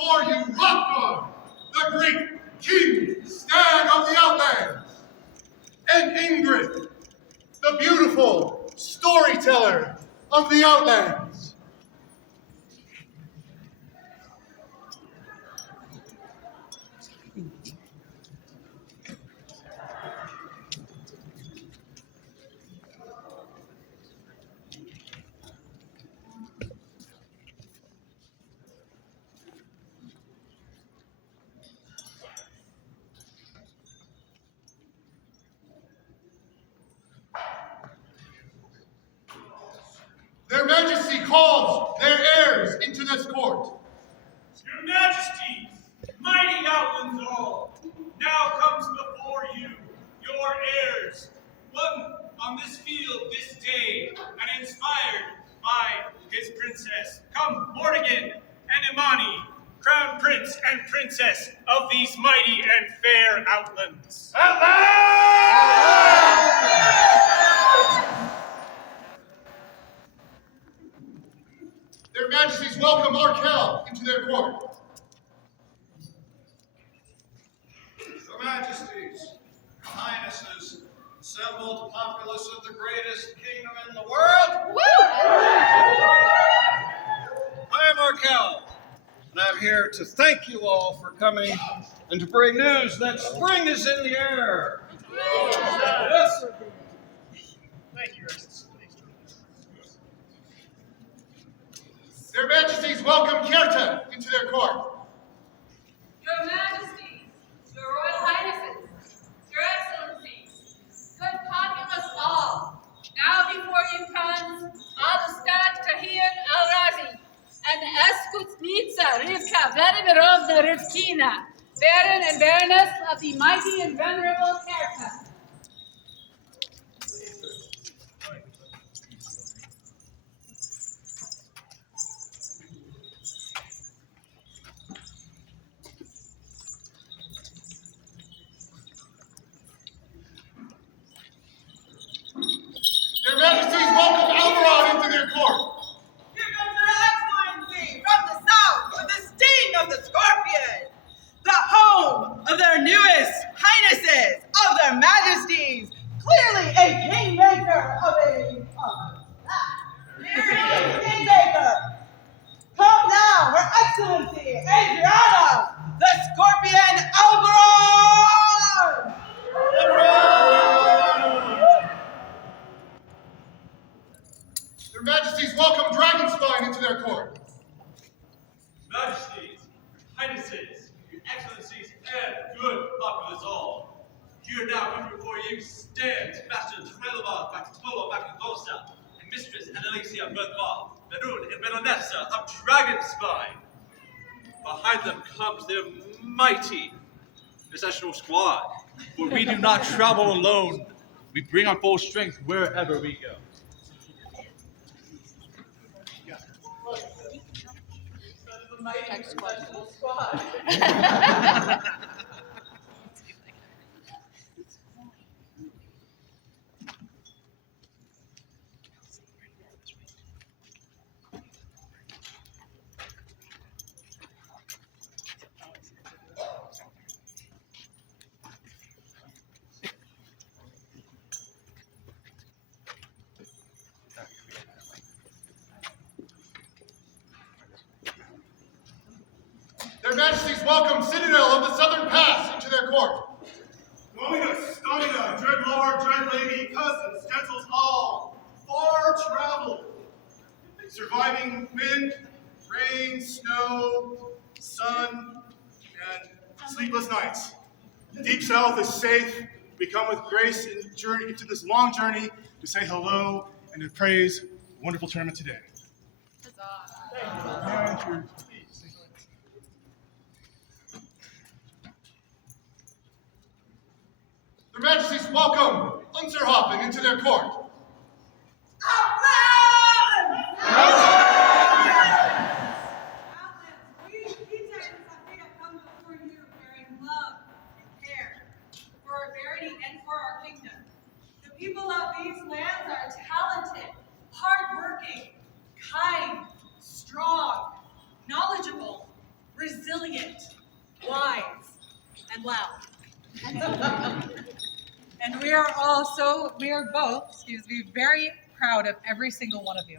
before you Rothgar, the great king stag of the Outlands, and Ingrid, the beautiful storyteller of the Outlands. Their Majesty calls their heirs into this court. Your Majesties, mighty Outlands all, now comes before you your heirs, one on this field this day, and inspired by his princess. Come, Morrigan and Imani, crown prince and princess of these mighty and fair Outlands. Their Majesties welcome Aarquelle into their court. Your Majesties, Highnesses, assembled populace of the greatest kingdom in the world. I am Aarquelle, and I'm here to thank you all for coming and to bring news that spring is in the air. Yes. Thank you, Your Excellency. Their Majesties welcome Kjerta into their court. Your Majesties, Your Royal Highnesses, Your Excellencies, good populace all, now before you comes Stag Thrones and Eskutnitsa Rivka Vladimirovna Rivkina, Baron and Baroness of the mighty and venerable Kjerta. Their Majesties welcome Alvarad into their court. Here comes Her Excellency from the south with the sting of the scorpion, the home of their newest highnesses, of their majesties, clearly a kingmaker of a kingmaker. Come now, Her Excellency Adriana, the scorpion Alvarad! Their Majesties welcome Dragonspine into their court. Majesties, Highnesses, Your Excellencies, and good populace all, here now before you stand Sebastian Treleva, Bactolo, Bactosa, and Mistress Annalisa Berthval, Maroon and Baronessa of Dragonspine. Behind them comes their mighty processional squad, for we do not travel alone. We bring our full strength wherever we go. Their Majesties welcome Citadel of the Southern Pass into their court. Dominus, Domina, dread lord, dread lady, cousins, gentles all, far traveled, surviving wind, rain, snow, sun, and sleepless nights. The deep south is safe. We come with grace and journey into this long journey to say hello and to praise the wonderful tournament today. Their Majesties welcome Unserhoffen into their court. Outlands! We Titans have come before you bearing love and care for our barony and for our kingdom. The people of these lands are talented, hardworking, kind, strong, knowledgeable, resilient, and loud. And we are both, very proud of every single one of you.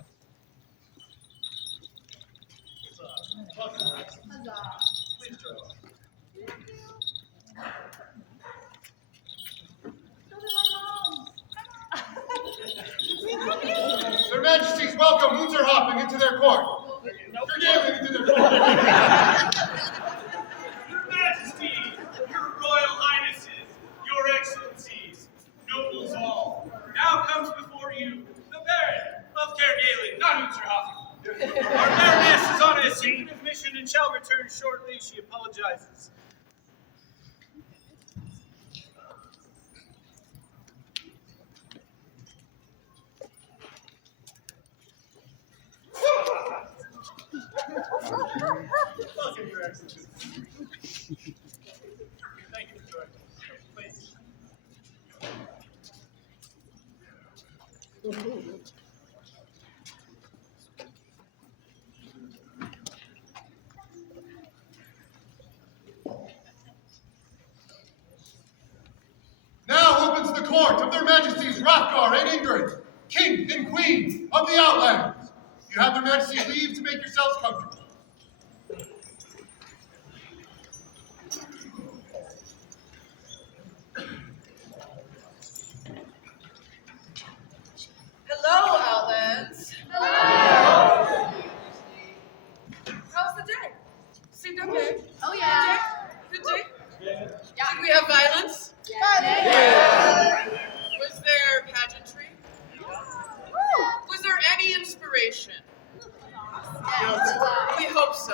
Their Majesties welcome Hoopser into their court. Regaling into their court. Your Majesty, your Royal Highnesses, your Excellencies, nobles all, now comes before you the Baron of Caergaling, not Utterhoffen. Our Baroness is on a secretive mission and shall return shortly. She apologizes. Welcome, Your Excellency. Thank you for joining us. Please. Now opens the court of their Majesties Hrothgar and Ingrid, King and Queen of the Outlands. You have their Majesty's leave to make yourselves comfortable. Hello, Outlands. Hello. How's the day? Seemed okay. Oh, yeah. Good day? Did we have violence? Yeah. Was there pageantry? Was there any inspiration? We hope so.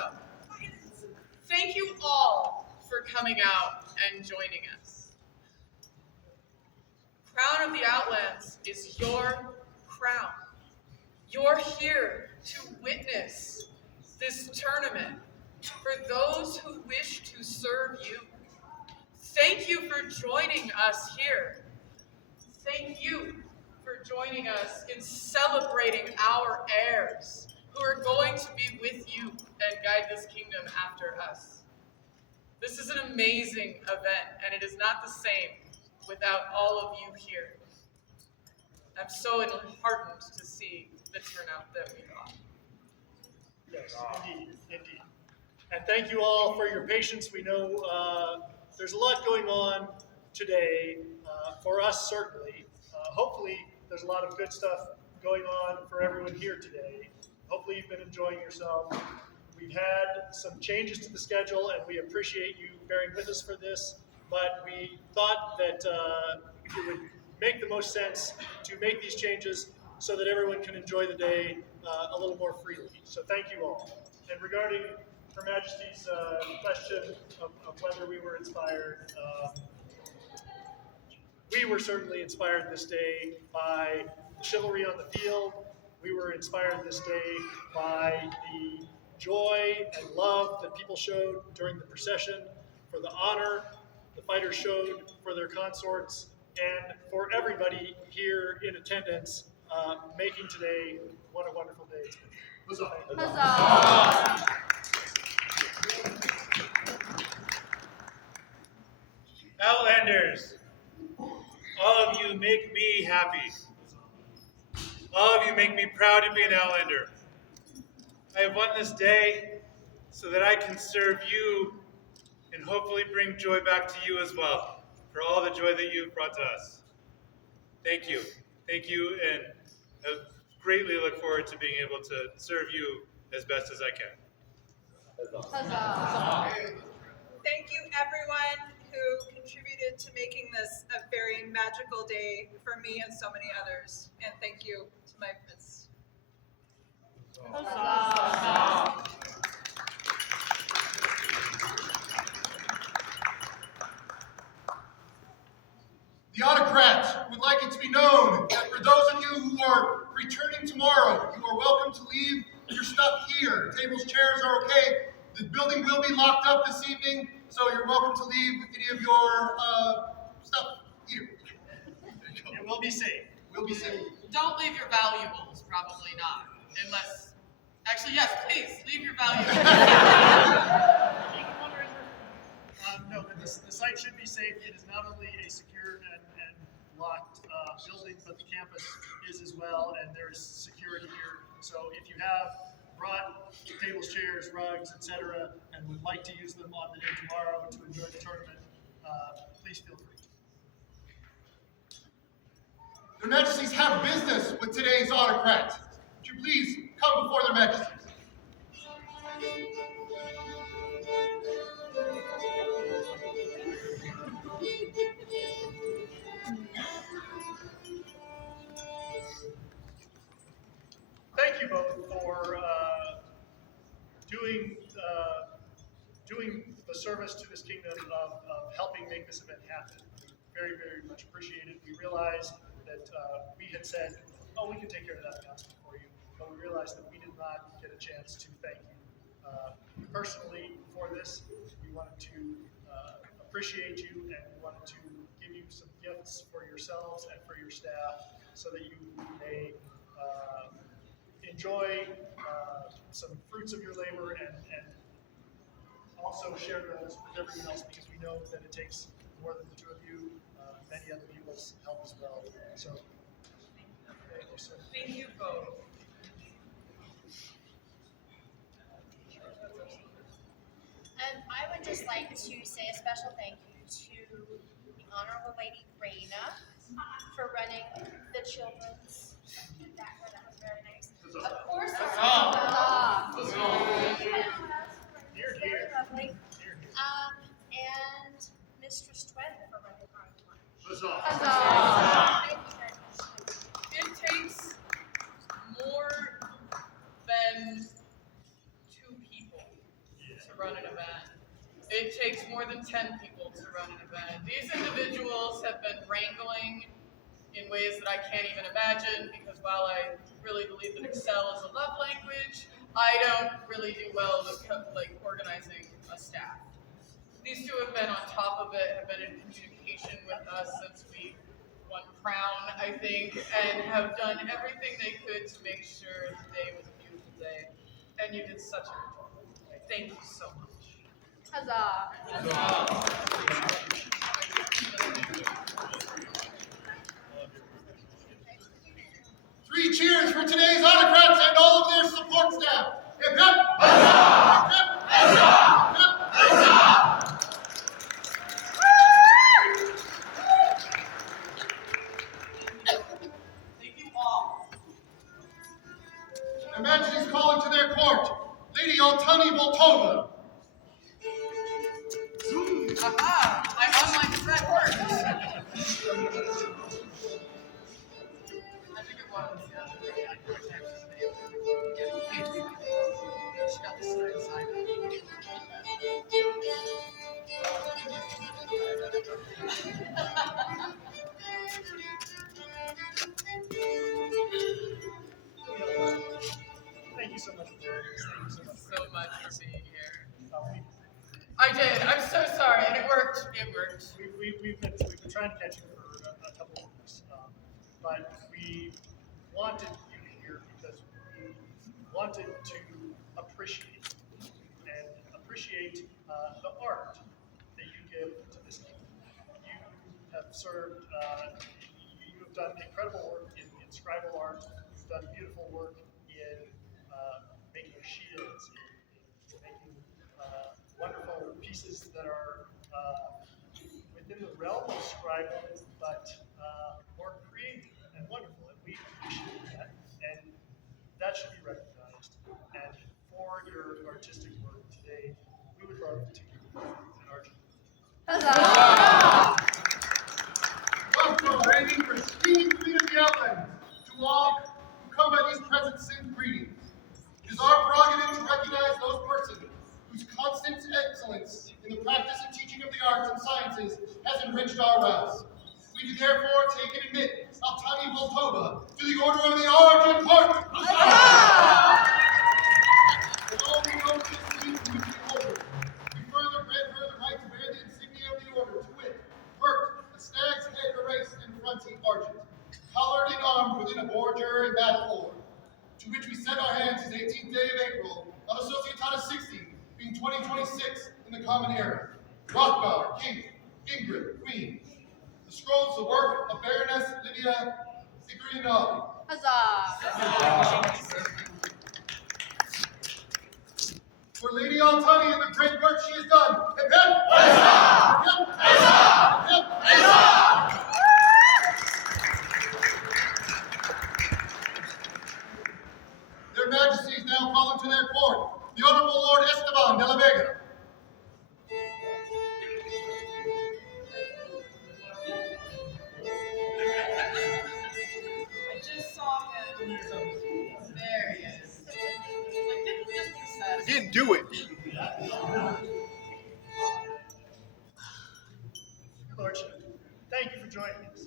Thank you all for coming out and joining us. Crown of the Outlands is your crown. You're here to witness this tournament for those who wish to serve you. Thank you for joining us here. Thank you for joining us in celebrating our heirs who are going to be with you and guide this kingdom after us. This is an amazing event, and it is not the same without all of you here. I'm so heartened to see the turnout that we got. Yes, indeed. And thank you all for your patience. We know there's a lot going on today, for us certainly. Hopefully there's a lot of good stuff going on for everyone here today. Hopefully you've been enjoying yourself. We've had some changes to the schedule and we appreciate you bearing with us for this, but we thought that it would make the most sense to make these changes so that everyone can enjoy the day a little more freely. So thank you all. And regarding Her Majesty's question of whether we were inspired, we were certainly inspired this day by chivalry on the field. We were inspired this day by the joy and love that people showed during the procession, for the honor the fighters showed for their consorts, and for everybody here in attendance, making today what a wonderful day it's been. Huzzah. Outlanders, all of you make me happy. All of you make me proud to be an Outlander. I have won this day so that I can serve you and hopefully bring joy back to you as well, for all the joy that you've brought to us. Thank you, and I greatly look forward to being able to serve you as best as I can. Huzzah. Thank you, everyone who contributed to making this a very magical day for me and so many others. And thank you to my friends. Huzzah. The autocrat would like it to be known that for those of you who are returning tomorrow, you are welcome to leave your stuff here. Tables, chairs are okay. The building will be locked up this evening, so you're welcome to leave any of your stuff here. It will be safe. We'll be safe. Don't leave your valuables, probably not. Unless, actually, yes, please, leave your valuables. No, but the site have brought tables, chairs, rugs, etc., and would like to use them on the day tomorrow to enjoy the tournament, please feel free. Their Majesties have business with today's autocrat. Would you please come before their Majesties? Thank you both for doing the service to this kingdom of helping make this event happen. Very, very much appreciated. We realized that we had said, oh, we can take care of that announcement for you, but we realized that we did not get a chance to thank you personally for this. We wanted to appreciate you, and we wanted to give you some gifts for yourselves and for your staff so that you may enjoy some fruits of your labor and also share those with everyone else, because we know that it takes more than the two of you. Many other people's help as well. So, thank you, sir. Thank you both. And I would just like to say a special thank you to the Honorable Lady Raina for running the children's. That was very nice. Of course, Here, very here. lovely. Here, here. And Mistress Twen for running our lunch. Huzzah. Thank you very much. It takes more than 2 people to run an event. It takes more than 10 people to run an event. These individuals have been wrangling in ways that I can't even imagine, because while I really believe that Excel is a love language, I don't really do well with organizing a staff. These two have been on top of it, have been in communication with us since we won Crown, I think, and have done everything they could to make sure the day was a beautiful day. And you did such a good job. Thank you so much. Huzzah. Three cheers for today's autocrats and all of their support staff. Hip, hip. Huzzah! Hip, hip. Huzzah! Hip, huzzah! Thank you all. Their Majesties calling to their court, Lady Altani Voltova. Aha! My online set works. I think it was. She got this side. Thank you so much for doing this. Thank you so much. So much for being here. We, I did. I'm so sorry, and it worked. It worked. we've been trying to catch you for a couple of weeks, but we wanted you here because we wanted to appreciate the art that you give to this kingdom. You have served. You have done incredible work in scribal art. You've done beautiful work in making shields, in making wonderful pieces that are within the realm of scribal, but more creative and wonderful. And we appreciate that, and that should be recognized. And for your artistic work today, we would love to give you an art. Welcome, reigning for Queen of the Outlands, to all who come by these presents send greetings. It is our prerogative to recognize those persons whose constant excellence in the practice and teaching of the arts and sciences has enriched our realms. We do therefore take and admit Altani Voltova to the Order of the Argent Heart. Although we know this queen to be order, we further grant her the right to bear the insignia of the order, to wit, Bert, a stag's head erased and fronting argent, collared and armed within a border and battle order, to which we set our hands this 18th day of April, on Associatada 60, being 2026 in the Common Era. Rothgar, King, Ingrid, Queen. The scrolls, the work of Baroness Lydia Sigrinali. Huzzah! for Lady Altani and the great work she has done. Hip, hip! Hip, hip! Their Majesties now call into their court the Honorable Lord Esteban de la Vega. I just saw him. There he is. Like, didn't just do that. Didn't do it. Your Lordship, thank you for joining us.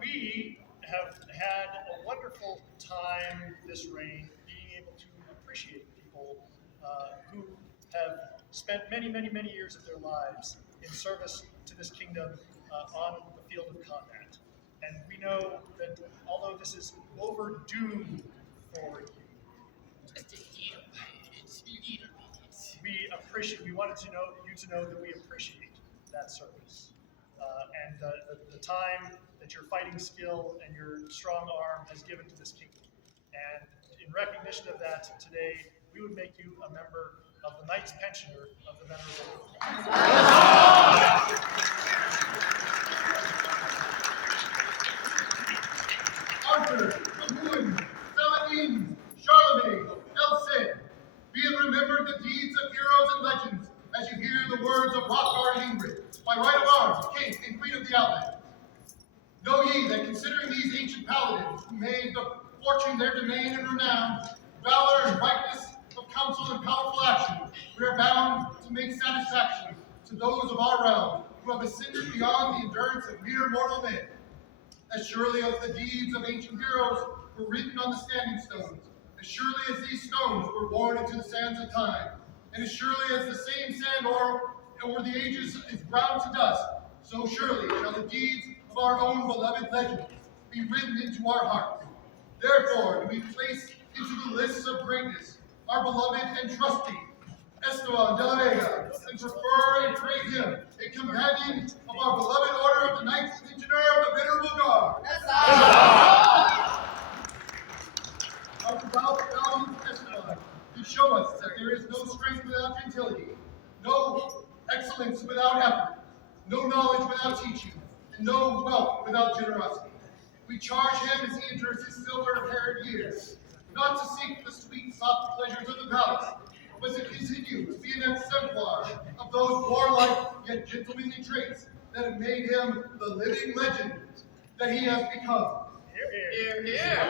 We have had a wonderful time this reign being able to appreciate people who have spent many, many, many years of their lives in service to this kingdom on the field of combat. And we know that although this is overdue for you, we wanted to know you to know that we appreciate that service and the time that your fighting skill and your strong arm has given to this kingdom. And in recognition of that, today we would make you a member of the Knights Pensioner of the Venerable. Arthur, Mahoun, Saladin, Charlemagne, El Cid, be it remembered the deeds of heroes and legends as you hear the words of Hrothgar and Ingrid, by right of arms, king and queen of the Outlands. Know ye that considering these ancient paladins who made the fortune their domain and renown, valor and brightness of counsel and powerful action, we are bound to make satisfaction to those of our realm who have ascended beyond the endurance of mere mortal men. As surely as the deeds of ancient heroes were written on the standing stones, as surely as these stones were worn into the sands of time, and as surely as the same sand over the ages is ground to dust, so surely shall the deeds of our own beloved legends be written into our hearts. Therefore do we place into the lists of greatness our beloved and trusty Esteban de la Vega, and prefer and praise him, a companion of our beloved order of the Knights Pensioner of the Venerable Guard. Our devout valiant Esteban to show us that there is no strength without gentility, no excellence without effort, no knowledge without teaching, and no wealth without generosity. We charge him as he enters his silver-haired years, not to seek the sweet, soft pleasures of the palace, but to continue to be an exemplar of those warlike yet gentlemanly traits that have made him the living legend that he has become. Here, here.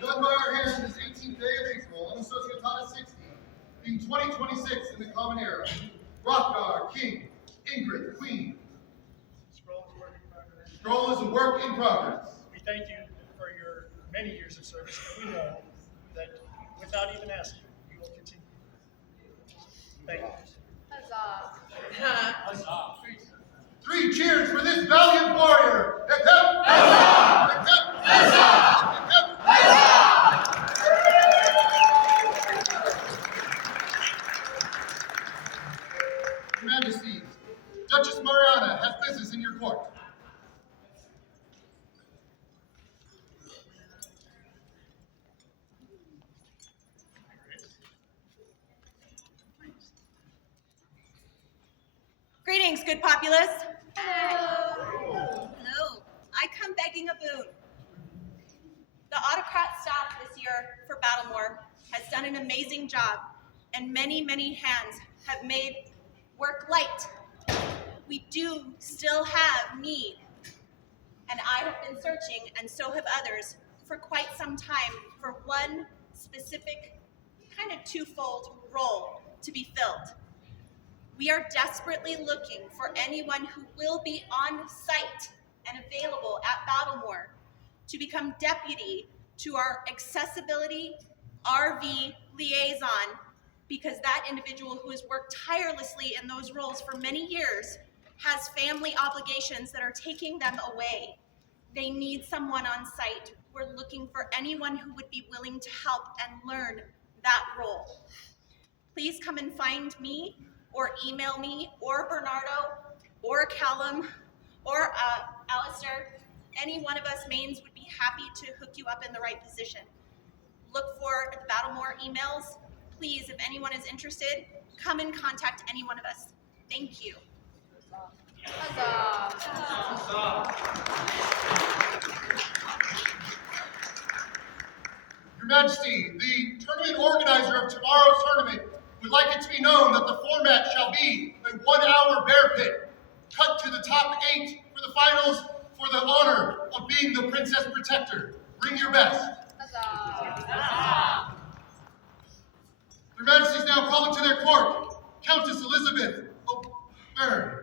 Done by our hands this 18th day of April, on the Societata 60, being 2026 in the Common Era. Hrothgar, King, Ingrid, Queen. Scroll is a work in progress. We thank you for your many years of service, and we know that without even asking, you will continue. Thank you. Huzzah. Three cheers for this valiant warrior! Hip, hip! Huzzah! Hip, hip! Huzzah! Hip, hip! Huzzah! Your Majesties, Duchess Mariana has business in your court. Greetings, good populace. Hello. I come begging a boon. The autocrat staff this year for Battlemore has done an amazing job, and many, many hands have made work light. We do still have need, and I have been searching, and so have others, for quite some time for one specific, kind of twofold role to be filled. We are desperately looking for anyone who will be on site and available at Battlemore to become deputy to our accessibility RV liaison, because that individual who has worked tirelessly in those roles for many years has family obligations that are taking them away. They need someone on site. We're looking for anyone who would be willing to help and learn that role. Please come and find me, or email me, or Bernardo, or Callum, or Alistair. Any one of us mains would be happy to hook you up in the right position. Look for the Battlemore emails. please, if anyone is interested, come and contact any one of us. Thank you. Your Majesty, the tournament organizer of tomorrow's tournament would like it to be known that the format shall be a 1-hour bear pit, cut to the top 8 for the finals for the honor of being the Princess Protector. Bring your best. Your Majesties now call into their court Countess Elizabeth O'Byrne.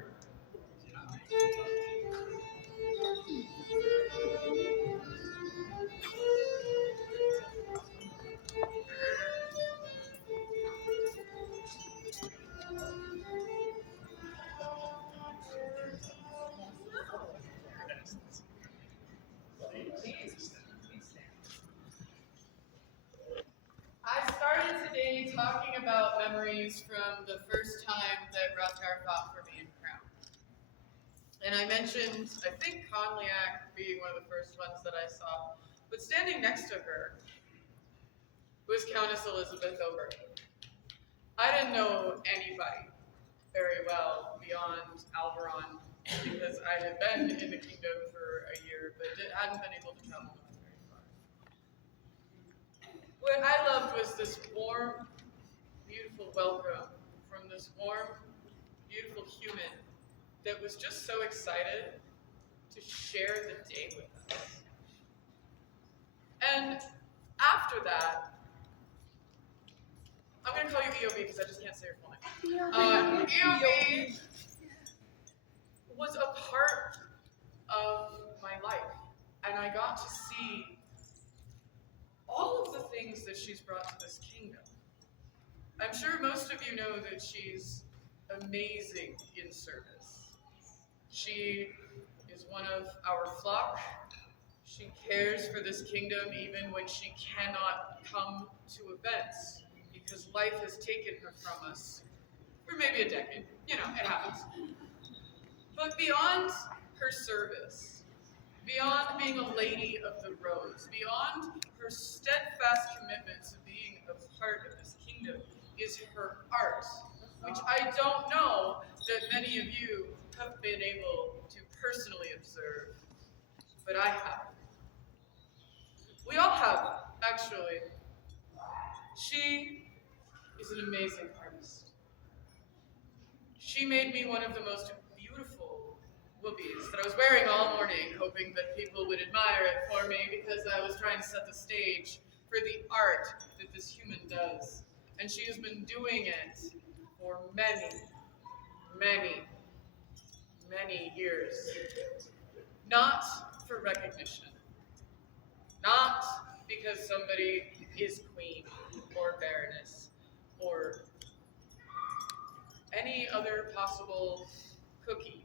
I started today talking about memories from the first time that Rothgar fought for me in Crown. And I mentioned, I think Conliac being one of the first ones that I saw, but standing next to her was Countess Elizabeth O'Byrne. I didn't know anybody very well beyond Alberon because I had been in the kingdom for a year, but hadn't been able to travel very far. What I loved was this warm, beautiful welcome from this warm, beautiful human that was just so excited to share the day with us. And after that, I'm going to call you EOB because I just can't say your full name. EOB was a part of my life, and I got to see all of the things that she's brought to this kingdom. I'm sure most of you know that she's amazing in service. She is one of our flock. She cares for this kingdom even when she cannot come to events because life has taken her from us for maybe a decade. You know, it happens. But beyond her service, beyond being a lady of the rose, beyond her steadfast commitment to being a part of this kingdom is her art, which I don't know that many of you have been able to personally observe, but I have. We all have, actually. She is an amazing artist. She made me one of the most beautiful whoopies that I was wearing all morning, hoping that people would admire it for me because I was trying to set the stage for the art that this human does. And she has been doing it for many, many, many years. Not for recognition. Not because somebody is queen or baroness or any other possible cookie,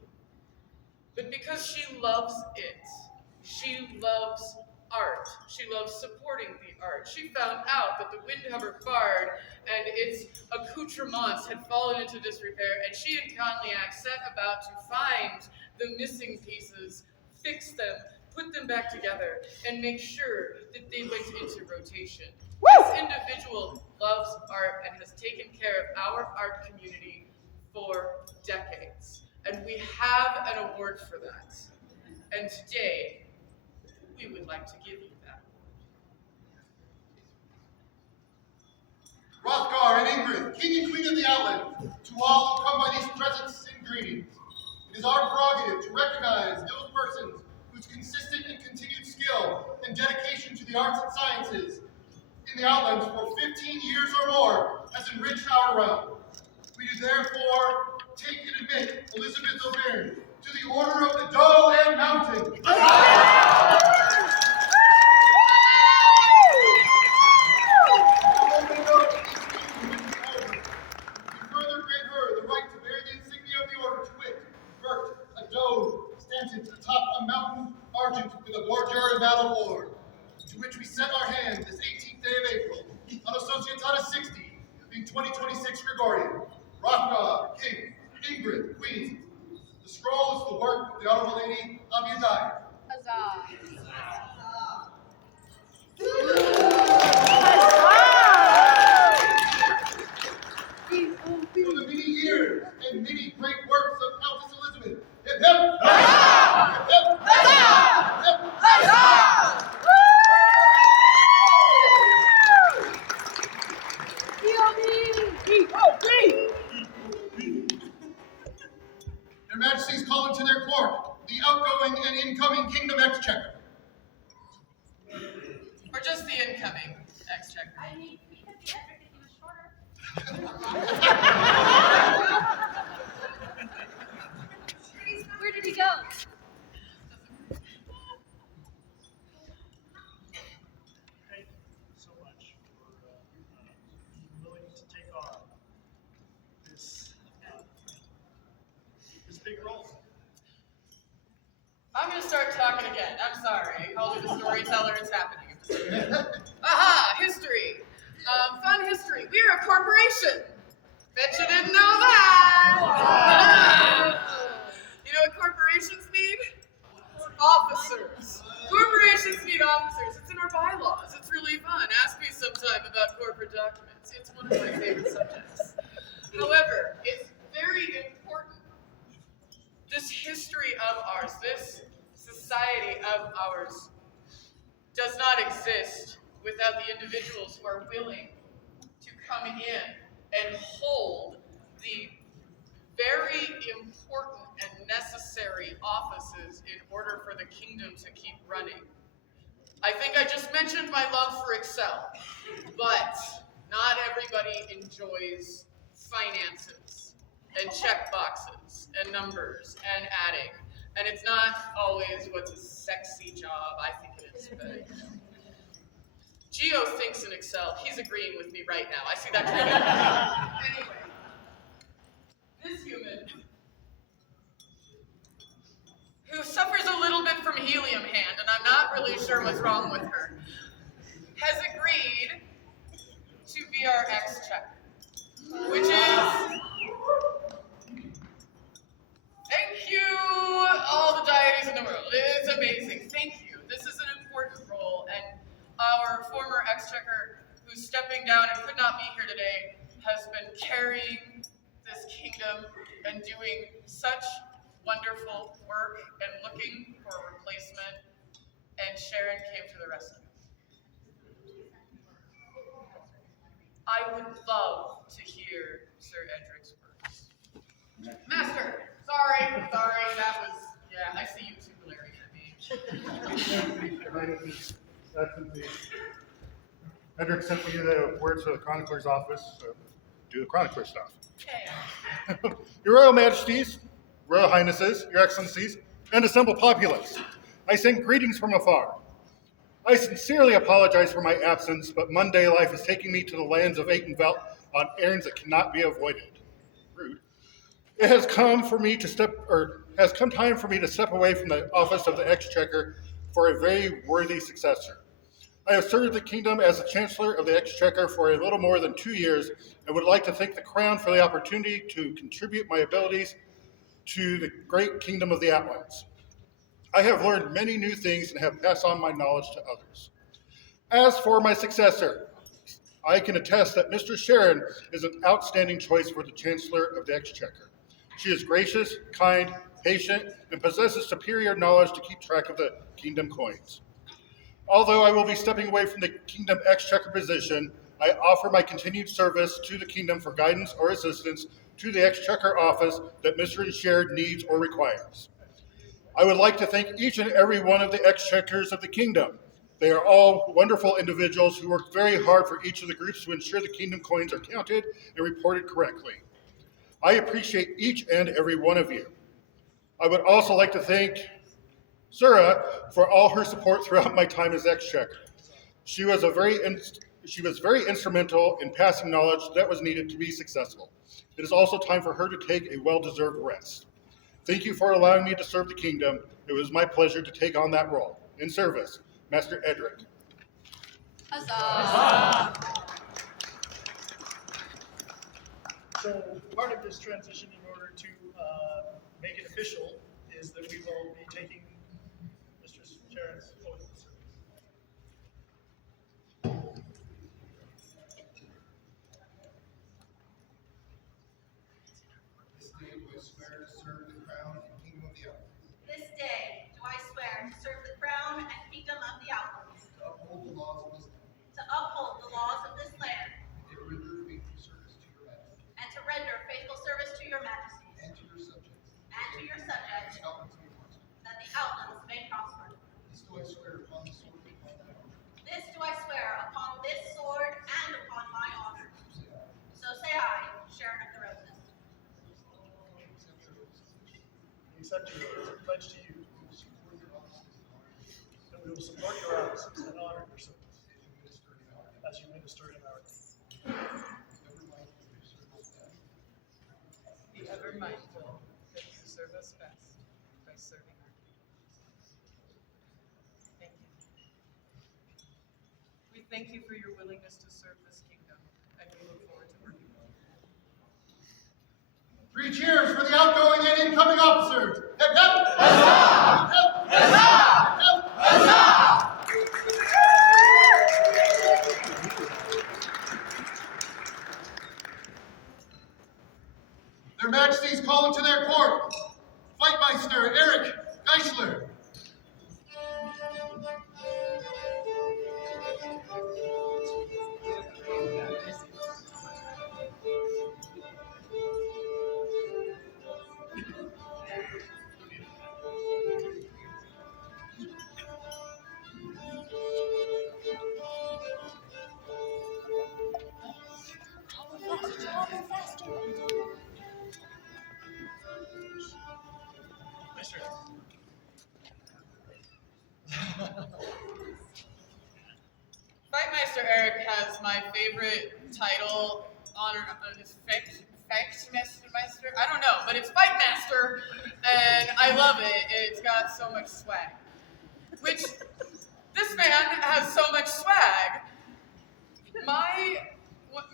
but because she loves it. She loves art. She loves supporting the art. She found out that the Windhammer Bard and its accoutrements had fallen into disrepair, and she and Conliac set about to find the missing pieces, fix them, put them back together, and make sure that they went into rotation. This individual loves art and has taken care of our art community for decades. And we have an award for that. And today, we would like to give you that. Rothgar and Ingrid, King and Queen of the Outlands, to all who come by these presents and greetings. It is our prerogative to recognize those persons whose consistent and continued skill and dedication to the arts and sciences in the Outlands for 15 years or more has enriched our realm. We do therefore take and admit Elizabeth O'Byrne to the Order of the Doe and Mountain. We further grant her the right to bear the insignia of the order, to wit, Bert, a doe, stamped atop a mountain argent with a warrior and battle war, to which we set our hand this 18th day of April, on Associatada 60, being 2026 Gregorian. Rothgar, King, Ingrid, Queen. The scroll is the work of the Honorable Lady Abiadai. for the many years and many great works of Countess Elizabeth. Hip, hip! Hip, hip! Hip, Their Majesties call into their court the outgoing and incoming Kingdom Exchequer. Or just the incoming exchequer. I mean, we could be Edric if he was shorter. Where did he go? Thank you so much for being willing to take on this big role. I'm gonna start talking again. I'm sorry. I called you the storyteller. It's happening. Aha! History. Fun history. We're a corporation. Bet you didn't know that. You know what corporations need? Officers. Corporations need officers. It's in our bylaws. It's really fun. Ask me sometime about corporate documents. It's one of my favorite subjects. However, it's very important. This history of ours, this society of ours, does not exist without the individuals who are willing to come in and hold the very important and necessary offices in order for the kingdom to keep running. I think I just mentioned my love for Excel, but not everybody enjoys finances and check boxes and numbers and adding. And it's not always what's a sexy job. I think it is, but you know. Geo thinks in Excel. He's agreeing with me right now. I see that training. Anyway, this human, who suffers a little bit from helium hand, and I'm not really sure what's wrong with her, has agreed to be our exchequer, which is, thank you, all the deities in the world. It's amazing. Thank you. This is an important role, and our former exchequer, who's stepping down and could not be here today, has been carrying this kingdom and doing such wonderful work and looking for a replacement, and Sharon came to the rescue. I would love to hear Sir Edric's words. Master, sorry, that was, yeah, I see you two glaring at me. Edric sent me the words to the chronicler's office to do the chronicler stuff. Okay. Your Royal Majesties, Royal Highnesses, Your Excellencies, and assembled populace, I send greetings from afar. I sincerely apologize for my absence, but Monday life is taking me to the lands of Aitenvelt on errands that cannot be avoided. Rude. It has come time for me to step away from the office of the Exchequer for a very worthy successor. I have served the kingdom as the Chancellor of the Exchequer for a little more than 2 years and would like to thank the Crown for the opportunity to contribute my abilities to the great kingdom of the Outlands. I have learned many new things and have passed on my knowledge to others. As for my successor, I can attest that Mistress Sharon is an outstanding choice for the Chancellor of the Exchequer. She is gracious, kind, patient, and possesses superior knowledge to keep track of the kingdom coins. Although I will be stepping away from the kingdom exchequer position, I offer my continued service to the kingdom for guidance or assistance to the exchequer office that Mistress Sharon needs or requires. I would like to thank each and every one of the exchequers of the kingdom. They are all wonderful individuals who work very hard for each of the groups to ensure the kingdom coins are counted and reported correctly. I appreciate each and every one of you. I would also like to thank Sura for all her support throughout my time as exchequer. She was very instrumental in passing knowledge that was needed to be successful. It is also time for her to take a well-deserved rest. Thank you for allowing me to serve the kingdom. It was my pleasure to take on that role. In service, Master Edric. Huzzah! So part of this transition, in order to make it official, is that we will be taking Mistress Sharon's oath of service. accept you as a pledge to you that we will support your offices and honor your service as you minister in our Be ever mindful that you serve us best by serving our king. Thank you. We thank you for your willingness to serve this kingdom, and we look forward to working with you. 3 cheers for the outgoing and incoming officers. Hip, hip. Huzzah! Hip, hip. Huzzah! Hip, huzzah! Their Majesties call into their court Flightmeister Eric Geisler. Fightmeister Eric has my favorite title, honor, Fightmeister? I don't know, but it's Fightmaster, and I love it. It's got so much swag. Which, this man has so much swag. My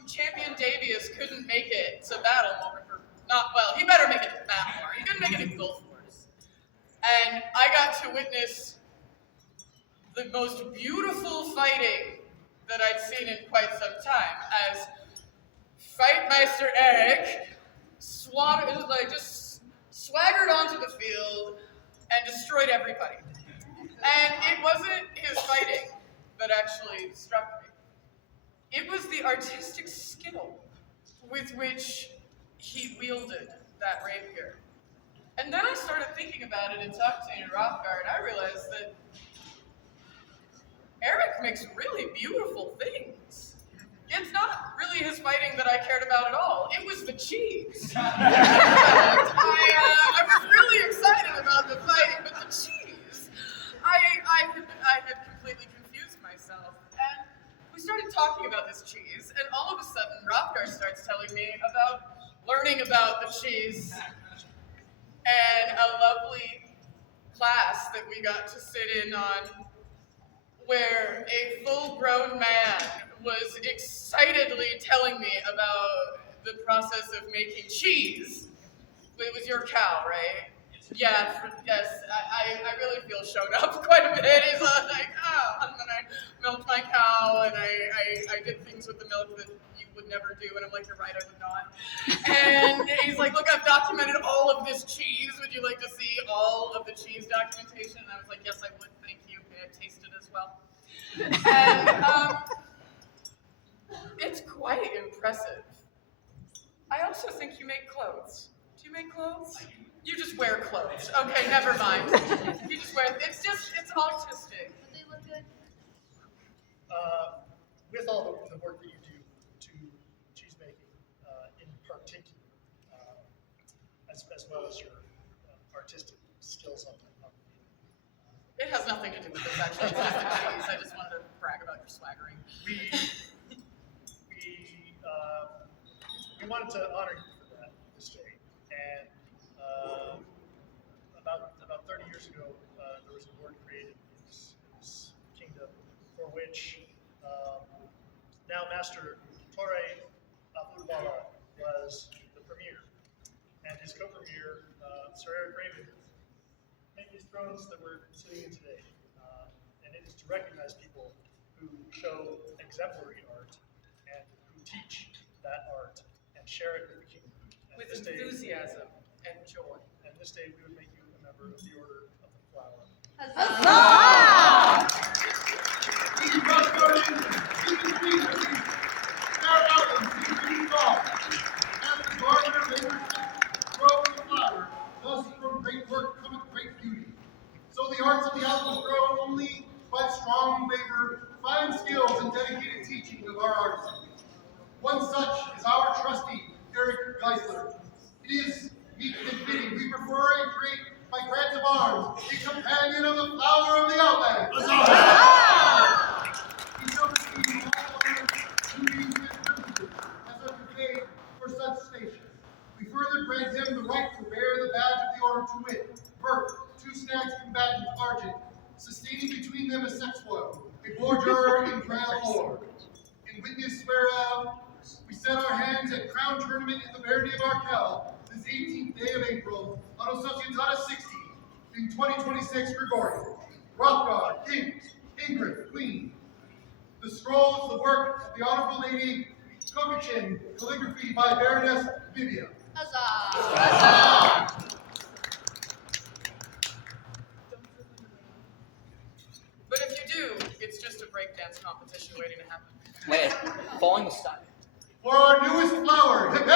champion Davius couldn't make it to Battlemore. He better make it to Battlemore. He couldn't make it to Gulf Wars. And I got to witness the most beautiful fighting that I'd seen in quite some time, as Fightmeister Eric just swaggered onto the field and destroyed everybody. And it wasn't his fighting that actually struck me. It was the artistic skill with which he wielded that rapier. And then I started thinking about it and talking to Hrothgar, and I realized that Eric makes really beautiful things. It's not really his fighting that I cared about at all. It was the cheese. I was really excited about the fighting, but the cheese, I had completely confused myself. And we started talking about this cheese, and all of a sudden, Hrothgar starts telling me about learning about the cheese and a lovely class that we got to sit in on, where a full-grown man was excitedly telling me about the process of making cheese. It was your cow, right? Yes. I really feel shown up quite a bit. He's like, and then I milked my cow, and I did things with the milk that you would never do, and I'm like, you're right, I would not. And he's like, look, I've documented all of this cheese. Would you like to see all of the cheese documentation? And I was like, yes, I would, thank you. May I taste it as well? And it's quite impressive. I also think you make clothes. Do you make clothes? You just wear clothes. Okay, never mind. You just wear, it's autistic. But they look good. With all the work that you do to cheese making in particular, as well as your artistic skills on the It has nothing to do with this, actually. It's just the cheese. I just wanted to brag about your swaggering. we wanted to honor you for that this day, and about 30 years ago, there was a word created in this kingdom for which now Master Torre Abuzz was the premier, and his co-premier, Sir Eric Raven, made these thrones that we're sitting in today, and it is to recognize people who show exemplary art and who teach that art and share it with the kingdom. And With this day- enthusiasm and joy. And this day we would make you a member of the Order of the Flower. Please, prosperity, keep the peace as we start out and see the fall. As the garden of grow in the flower, thus from great work cometh great beauty. So the arts of the outlands grow only by strong labor, fine skills, and dedicated teaching of our artisans. One such is our trustee, Eric Geisler. It is meet and fitting we prefer a great by grant of arms, the companion of the flower of the Outlands. He shall receive all honors, duties, and privileges as are paid for such station. We further grant him the right to bear the badge of the order to wit, Burke, 2 snags combatant argent, sustaining between them a sex foil, a border in crown or. In witness whereof, we set our hands at Crown Tournament in the Barony of Aarquelle, this 18th day of April, Anno Societata 60, in 2026 Gregorian. Rothgar, King, Ingrid, Queen. The scroll is the work of the Honorable Lady Kokachin, calligraphy by Baroness Vivia. Huzzah! But if you do, it's just a breakdance competition waiting to happen. Wait, following the style. For our newest flower, hip hip!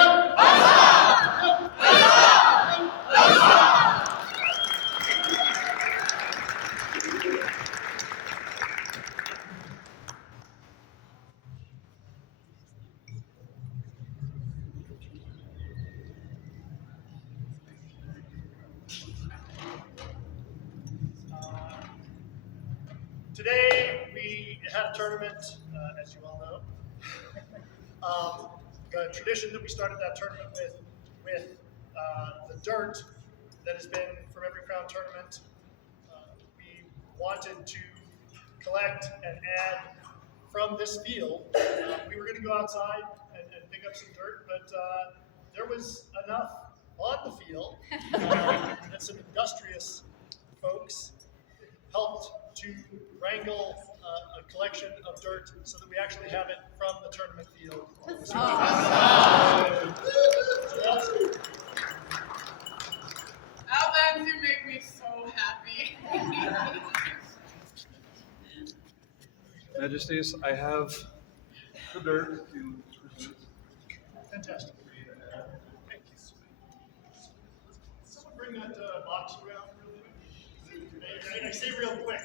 Today, we had a tournament, as you all know. The tradition that we started that tournament with the dirt that has been from every Crown tournament. We wanted to collect and add from this field. We were going to go outside and pick up some dirt, but there was enough on the field that some industrious folks helped to wrangle a collection of dirt so that we actually have it from the tournament field. Outlands, you make me so happy. Majesties, I have the dirt to Fantastic. Thank you. Someone bring that box around real quick. I say real quick.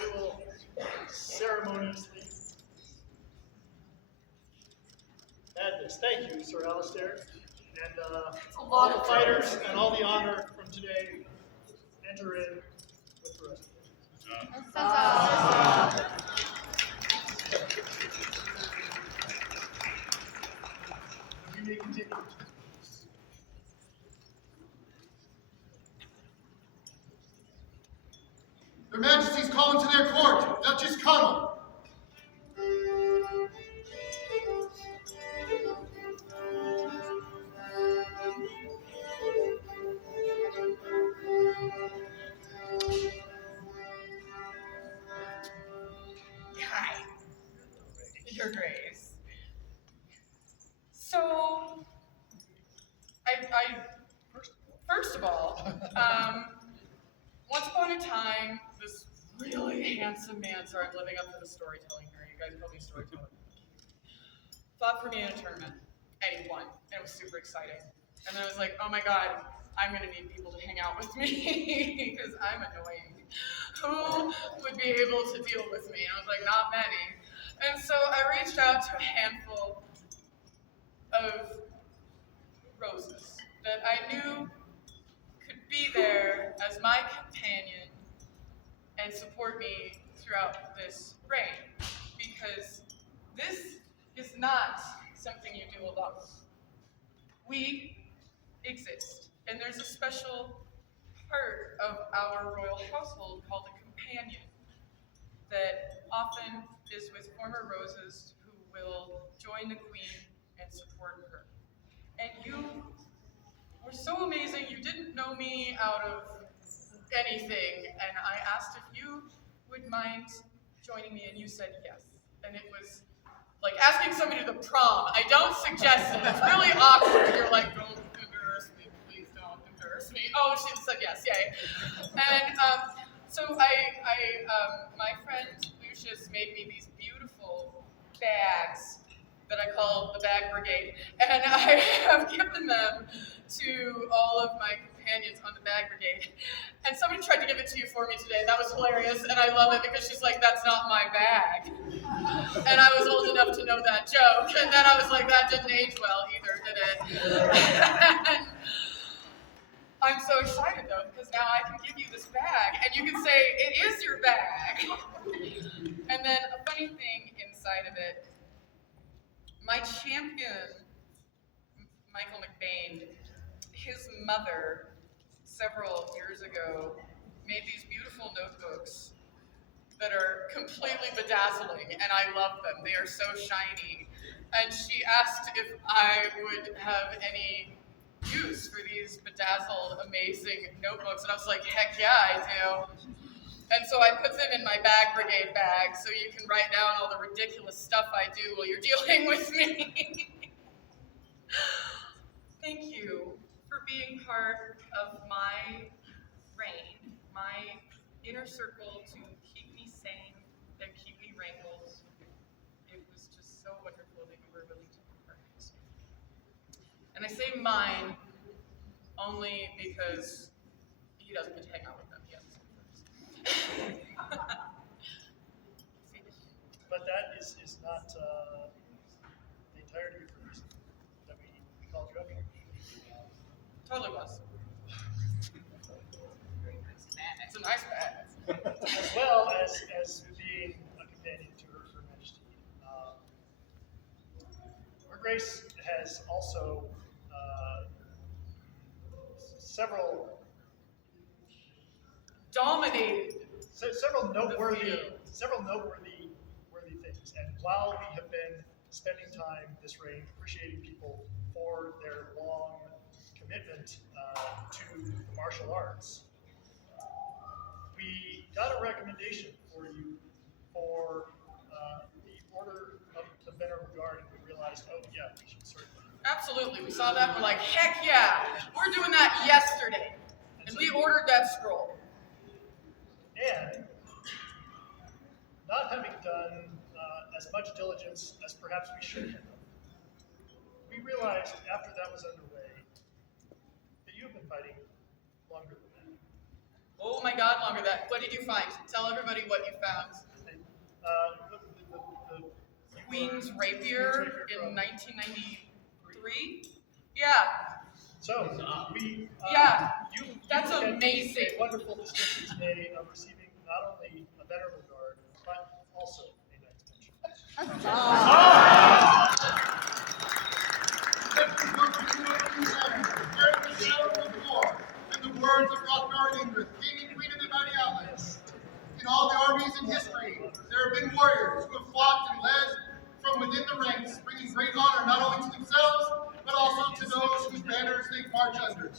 We will ceremoniously add this. Thank you, Sir Alistair. And all the fighters and all the honor from today enter in with the rest of Huzzah! you. You may continue. Their Majesties call into their court, Duchess Connell. Hi, Your Grace. So, first of all, once upon a time, this really handsome man, sorry, I'm living up to the storytelling here, you guys call me storyteller, fought for me in a tournament, and he won, and it was super exciting. And then I was like, oh my god, I'm gonna need people to hang out with me, because I'm annoying. Who would be able to deal with me? And I was like, not many. And so I reached out to a handful of roses that I knew could be there as my companion and support me throughout this reign. Because this is not something you do alone. We exist, and there's a special part of our royal household called a companion that often is with former roses who will join the queen and support her. And you were so amazing, you didn't know me out of anything, and I asked if you would mind joining me, and you said yes. And it was like asking somebody to the prom. I don't suggest it. It's really awkward. You're like, don't embarrass me, please don't embarrass me. Oh, she said yes, yay. And so my friend Lucius made me these beautiful bags that I call the bag brigade, and I have given them to all of my companions companions on the bag brigade. And somebody tried to give it to you for me today. That was hilarious, and I love it because she's like, that's not my bag. And I was old enough to know that joke, and then I was like, that didn't age well either, did it? I'm so excited though, because now I can give you this bag, and you can say, it is your bag. And then a funny thing inside of it, my champion, Michael McBain, his mother, several years ago, made these beautiful notebooks that are completely bedazzling, and I love them. They are so shiny. And she asked if I would have any use for these bedazzled, amazing notebooks, and I was like, heck yeah, I do. And so I put them in my bag brigade bag so you can write down all the ridiculous stuff I do while you're dealing with me. Thank you for being part of my reign, my inner circle to keep me sane and keep me wrangled. It was just so wonderful that you were willing to be part of this. And I say mine only because he doesn't get to hang out with them yet. But that is not the entirety of the reason that we called you up here. Totally was. It's a nice bag. As well as being a companion to her Majesty. Her Grace has also several noteworthy things. And while we have been spending time this reign appreciating people for their long commitment to the martial arts, we got a recommendation for you for the Order of the Venerable Guard, and we realized, oh yeah, we should certainly. Absolutely, we saw that and we're like, heck yeah, we're doing that yesterday. And we ordered that scroll. And not having done as much diligence as perhaps we should have, we realized after that was underway that you've been fighting longer than that. Oh my God, longer than that. What did you find? Tell everybody what you found. The Queen's Rapier in 1993? Yeah. So, we, that's you amazing. A wonderful distinction today of receiving not only a venerable guard, but also a knight's pension. In the words of Rothgar and Ingrid, King and Queen of the mighty Outlands. In all the armies in history, there have been warriors who have fought and led from within the ranks, bringing great honor not only to themselves, but also to those whose banners they march under.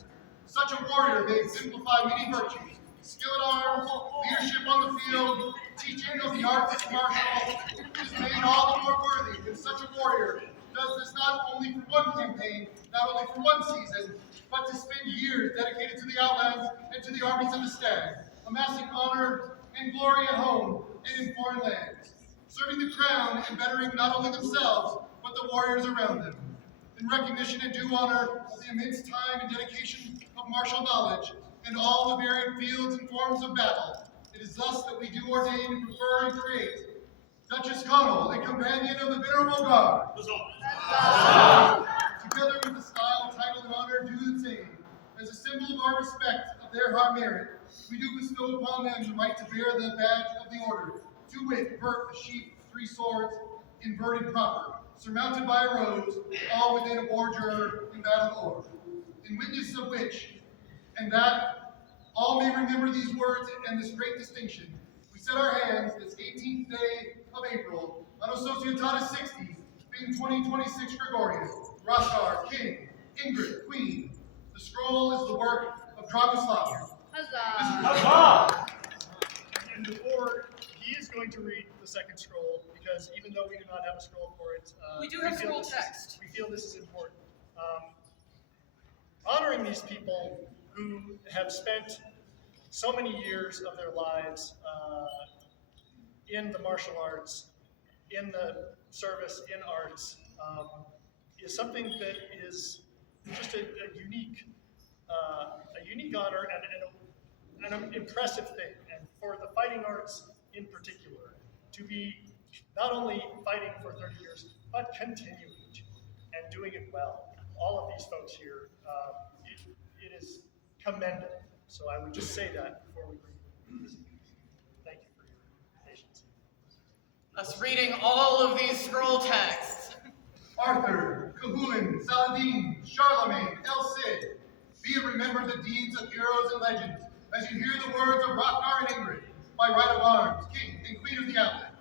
Such a warrior may exemplify many virtues: skill at arms, leadership on the field, teaching of the arts martial, is made all the more worthy when such a warrior does this not only for one campaign, not only for one season, but to spend years dedicated to the Outlands and to the armies of the Stag, amassing honor and glory at home and in foreign lands, serving the crown and bettering not only themselves, but the warriors around them. In recognition and due honor of the immense time and dedication of martial knowledge and all the varied fields and forms of battle, it is thus that we do ordain and prefer and create Duchess Connell, a companion of the Venerable Guard. Together with the style, title, and honor due the same, as a symbol of our respect of their high merit, we do bestow upon them the right to bear the badge of the order, to wit, Bert, the sheath of 3 swords, inverted proper, surmounted by a rose, all within a bordure in battle o'er. In witness of which, and that all may remember these words and this great distinction, we set our hands this 18th day of April, on Societatis 60, being 2026 Gregorian, Rothgar, King, Ingrid, Queen. The scroll is the work of Dragoslav. Huzzah! And before he is going to read the second scroll, because even though we do not have a scroll for it, we do have scroll we feel this is important. Honoring these people who have spent so many years of their lives in the martial arts, in the service, in arts, is something that is just a unique a unique honor and an impressive thing, and for the fighting arts in particular, to be not only fighting for 30 years, but continuing to, and doing it well. All of these folks here, it is commendable. So I would just say that before we bring this. Thank you for your patience. Us reading all of these scroll texts. Arthur, Cahulin, Saladin, Charlemagne, El Cid, be it remembered the deeds of heroes and legends, as you hear the words of Hrothgar and Ingrid, by right of arms, king and queen of the Outlands.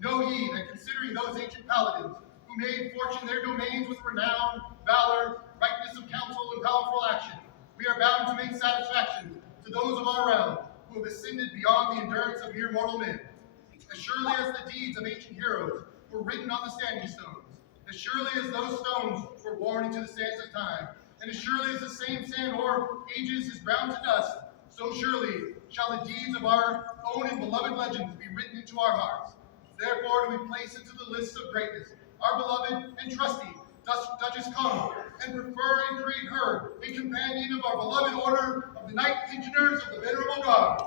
Know ye that considering those ancient paladins, who made fortune their domains with renown, valor, rightness of counsel, and powerful action, we are bound to make satisfaction to those of our realm who have ascended beyond the endurance of mere mortal men. As surely as the deeds of ancient heroes were written on the standing stones, as surely as those stones were worn into the sands of time, and as surely as the same sand o'er ages is ground to dust, so surely shall the deeds of our own and beloved legends be written into our hearts. Therefore do we place into the lists of greatness our beloved and trusty Duchess Conor, and prefer and create her a companion of our beloved order of the Knight Pensioners of the Venerable Guard.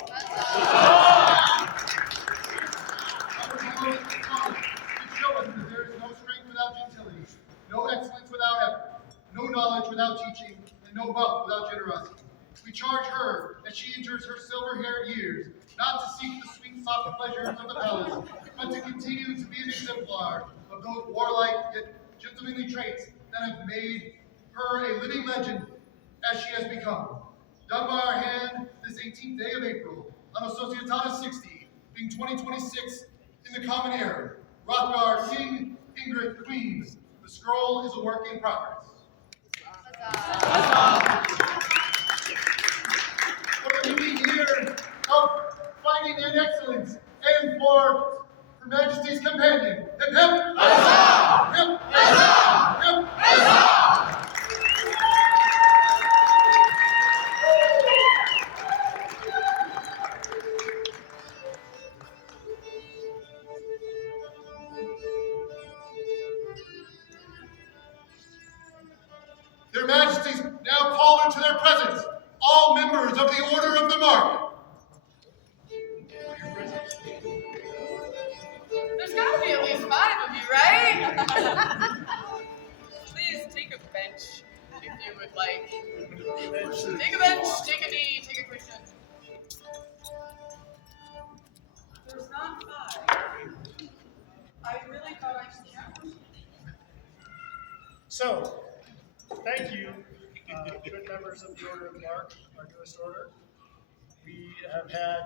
Our beloved Conor should show us that there is no strength without gentility, no excellence without effort, no knowledge without teaching, and no wealth without generosity. We charge her as she enters her silver-haired years, not to seek the sweet, soft pleasures of the palace, but to continue to be an exemplar of those warlike yet gentlemanly traits that have made her a living legend as she has become. Done by our hand this 18th day of April, on Associatada 60, being 2026 in the Common Era. Hrothgar, King, Ingrid, Queen. The scroll is a work in progress. For the unique year of fighting and excellence, and for Her Majesty's companion. Hip hip! Huzzah! Hip! Huzzah! Hip! Huzzah! Their Majesties now call into their presence all members of the Order of the Mark. There's gotta be at least 5 of you, right? Please take a bench if you would like. Take a bench, take a knee, take a cushion. There's not 5. I really thought I should count. So, thank you, good members of the Order of the Mark, our newest order. We have had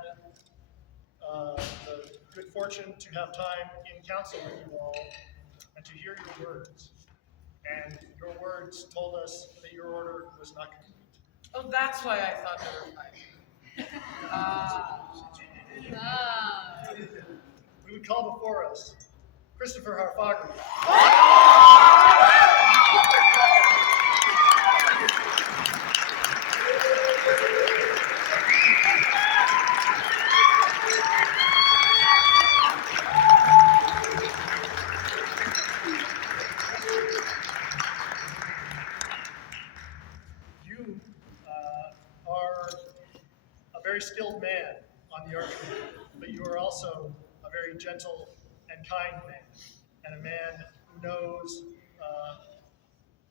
the good fortune to have time in council with you all and to hear your words. And your words told us that your order was not complete. Oh, that's why I thought there were 5. We would call before us Christopher Harfagri. You are a very skilled man on the archery, but you are also a very gentle and kind man, and a man who knows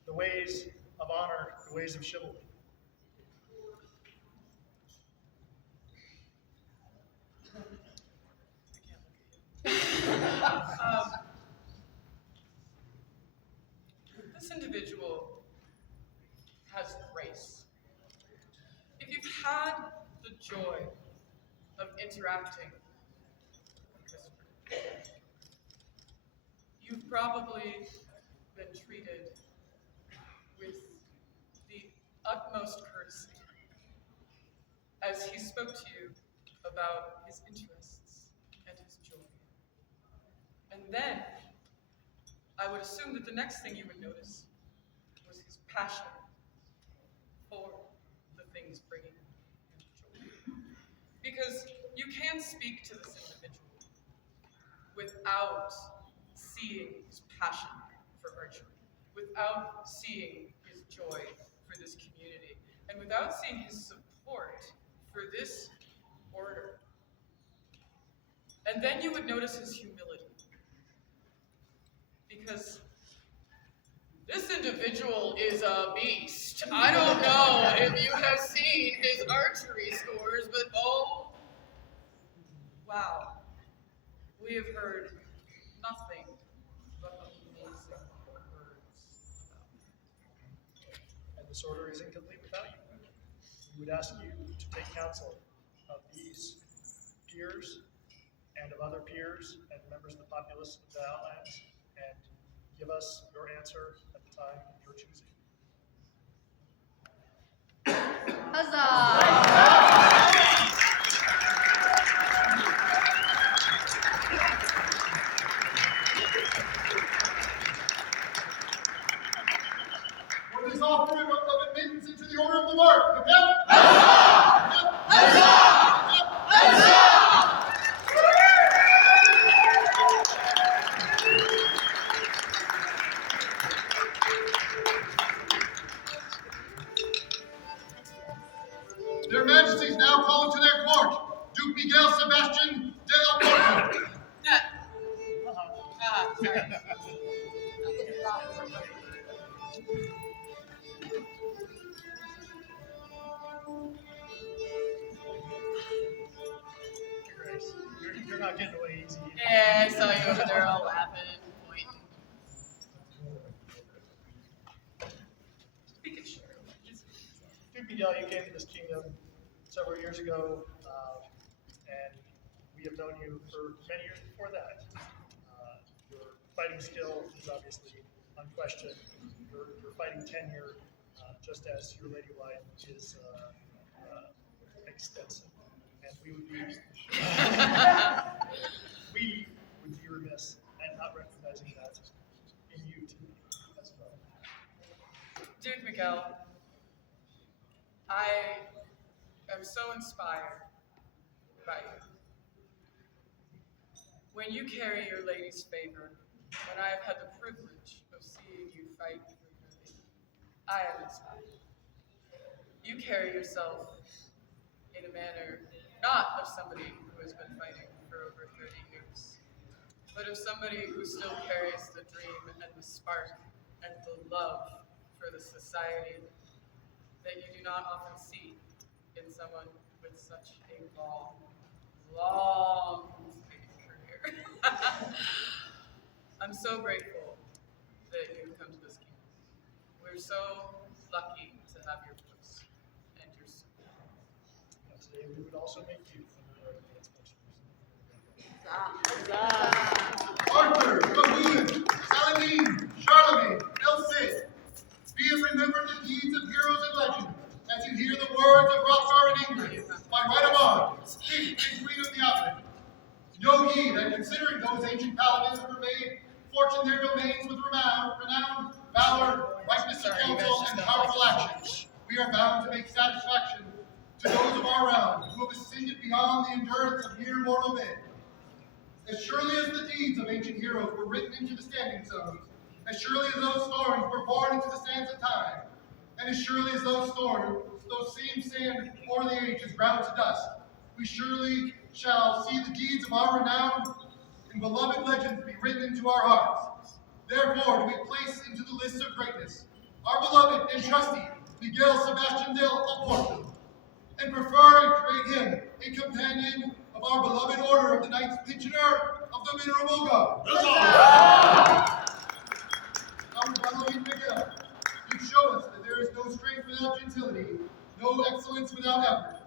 the ways of honor, the ways of chivalry. This individual has grace. If you've had the joy of interacting with Christopher, you've probably been treated with the utmost courtesy as he spoke to you about his interests and his joy. And then I would assume that the next thing you would notice was his passion for the things bringing him joy. Because you can speak to this individual without seeing his passion for archery, without seeing his joy for this community. and without seeing his support for this order. And then you would notice his humility. Because this individual is a beast. I don't know if you have seen his archery scores, but oh, wow. We have heard nothing but amazing words about him. And this order is incomplete without you. We would ask you to take counsel of these peers and of other peers and members of the populace of the Outlands and give us your answer at the time of your choosing. For this offering of admittance into the order of the mark, Their Majesties now call into their court Duke Miguel Sebastian de Aarquelle. Sorry. Your Grace, you're not getting away easy. Yeah, I saw you over there all laughing and pointing. We can share. Duke Miguel, you came to this kingdom several years ago, and we have known you for many years before that. Your fighting skill is obviously unquestioned. Your fighting tenure, just as your lady life, is extensive. And we would be remiss in not recognizing that in you too, as well. Duke Miguel, I am so inspired by you. When you carry your lady's favor, when I have had the privilege of seeing you fight frequently, I am inspired. You carry yourself in a manner not of somebody who has been fighting for over 30 years, but of somebody who still carries the dream and the spark and the love for the society that you do not often see in someone with such a long career. I'm so grateful that you've come to this kingdom. We're so lucky to have your voice and your support. Today we would also make you familiar with the Arthur, Gaboon, Saladin, Charlemagne, El Cid, be it remembered the deeds of heroes and legends as you hear the words of Hrothgar and Ingrid, by right of arms, king and queen of the Outlands. Know ye that considering those ancient paladins who made fortune their domains with renown, valor, rightness of counsel, and powerful action, we are bound to make satisfaction to those of our realm who have ascended beyond the endurance of mere mortal men. As surely as the deeds of ancient heroes were written into the standing stones, as surely as those stories were born into the sands of time, and as surely as those same sand before the ages ground to dust, we surely shall see the deeds of our renowned and beloved legends be written into our hearts. Therefore do we place into the list of greatness our beloved and trusty Miguel Sebastian de Aarquelle, and prefer and create him a companion of our beloved order of the Knights Pensioner of the Mineral God. Our beloved Miguel, you show us that there is no strength without gentility, no excellence without effort,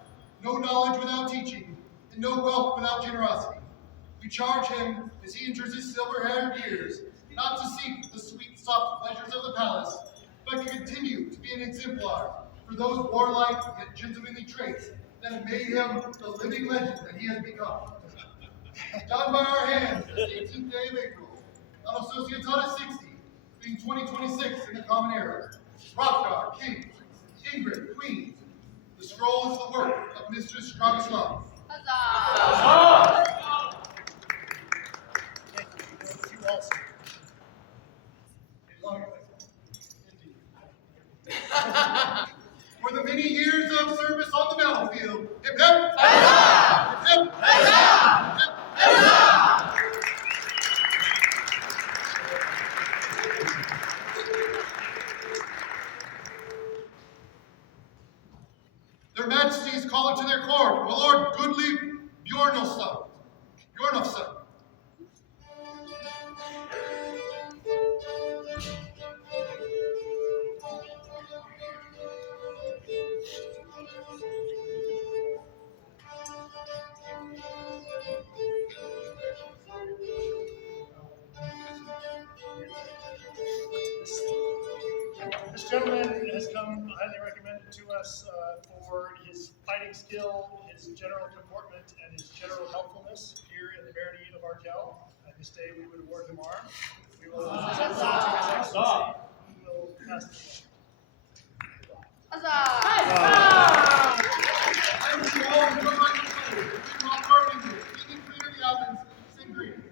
no knowledge without teaching, and no wealth without generosity. We charge him, as he enters his silver-haired years, not to seek the sweet, soft pleasures of the palace, but to continue to be an exemplar for those warlike yet gentlemanly traits that have made him the living legend that he has become. Done by our hands, the 18th day of April, on Associatada 60, being 2026 in the Common Era. Hrothgar, King, Ingrid, Queen. The scroll is the work of Mistress Stronislav. Huzzah! Thank you. You also. For the many son, Bjorn's son. This gentleman has come highly recommended to us for his fighting skill, his general comportment, and his general helpfulness here in the Barony of Aarquelle. And this day we would award him arm. We will present him to His Excellency, who will pass the I wish you all enjoy my company. King and Queen of the Outlands, sing greetings.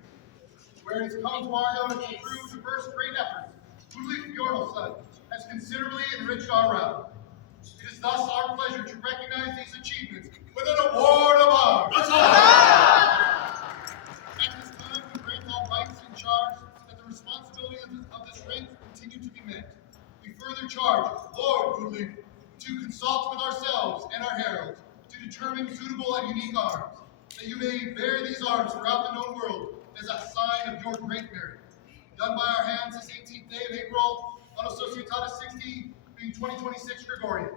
Where his comes known as the true diverse great efforts, Ludwig Bjorn's son has considerably enriched our realm. It is thus our pleasure to recognize these achievements with an award of arms. At this time, we grant all rights and charge that the responsibility of this rank continue to be met. We further charge Lord Ludwig to consult with ourselves and our heralds to determine suitable and unique arms, that you may bear these arms throughout the known world as a sign of your great merit. Done by our hands this 18th day of April, on Associatada 60, being 2026 Gregorian.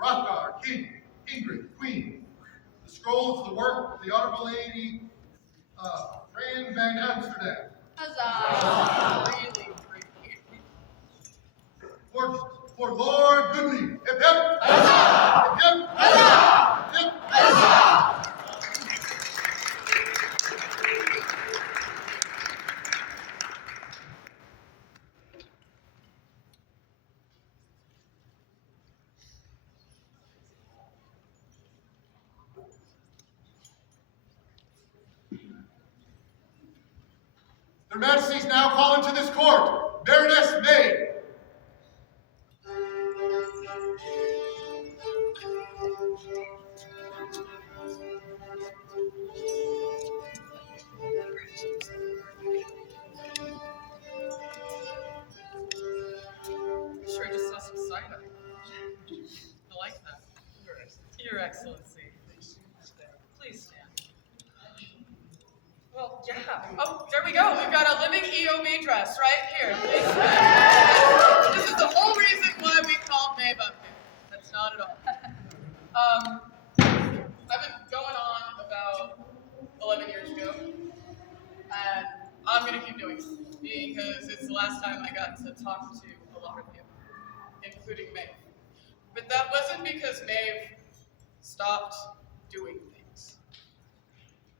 Hrothgar, King, Ingrid, Queen. The scroll of the work of the Honorable Lady Fran van Amsterdam. Really great. For Lord Goodley. Hip hip. Hip hip. Hip hip. Their Majesties now call into this court, Baroness May. Sure, just saw some side eye. I like that. Your Excellency. Please stand. Well, yeah. Oh, there we go. We've got a living EOB dress right here. Please stand. This is the whole reason why we called Maeve up here. That's not at all. I've been going on about 11 years ago, and I'm going to keep doing it because it's the last time I got to talk to a lot of you, including Maeve. But that wasn't because Maeve stopped doing things.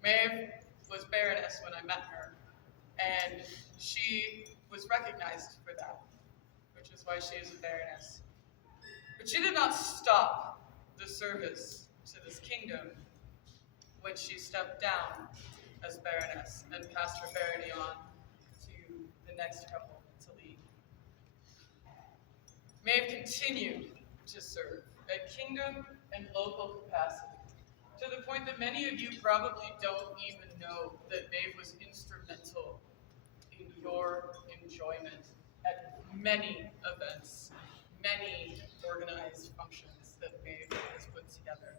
Maeve was Baroness when I met her, and she was recognized for that, which is why she is a Baroness. But she did not stop the service to this kingdom when she stepped down as Baroness and passed her barony on to the next couple to lead. Maeve continued to serve at kingdom and local capacity, to the point that many of you probably don't even know that Maeve was instrumental in your enjoyment at many events, many organized functions that Maeve has put together.